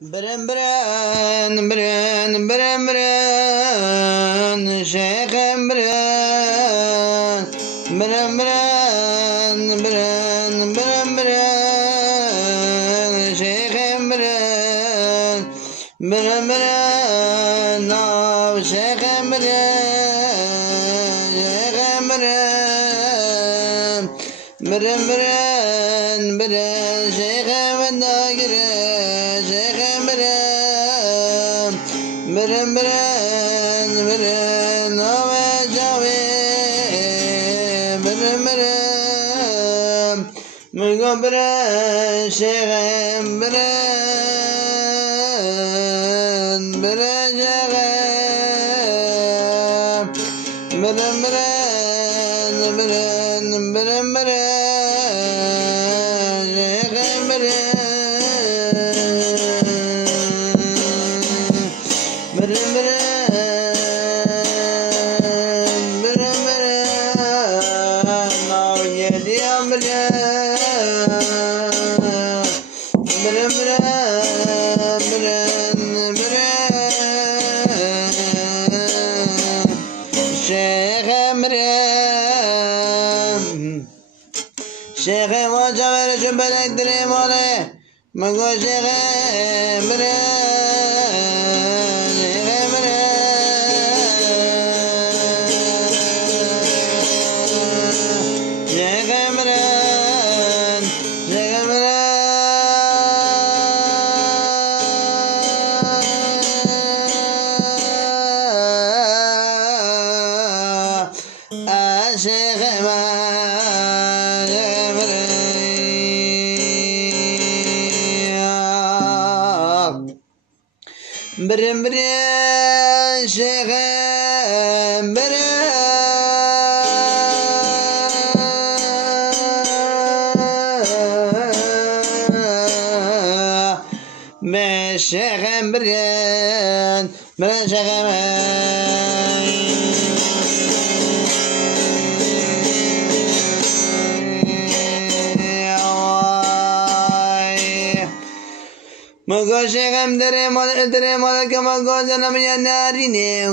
برن برن برن برن برن شیخم برن برن برن برن برن برن شیخم برن برن برن ناو شیخم برن شیخم برن برن برن برن شیخم ناگرن شیخم برن برن برن برن ناو جاوی برن برن میگم برن شیخم برن برن شیخم برن برن برن برن برن شیخ واجبر شبلک دری ماله مگو شیخ برن شیخ برن شیخ برن شیخ برن شیخ برن برن شیخم برن به شیخم برن برن شیخم مگو شیخم دره مال که مگو زنم یا نارینه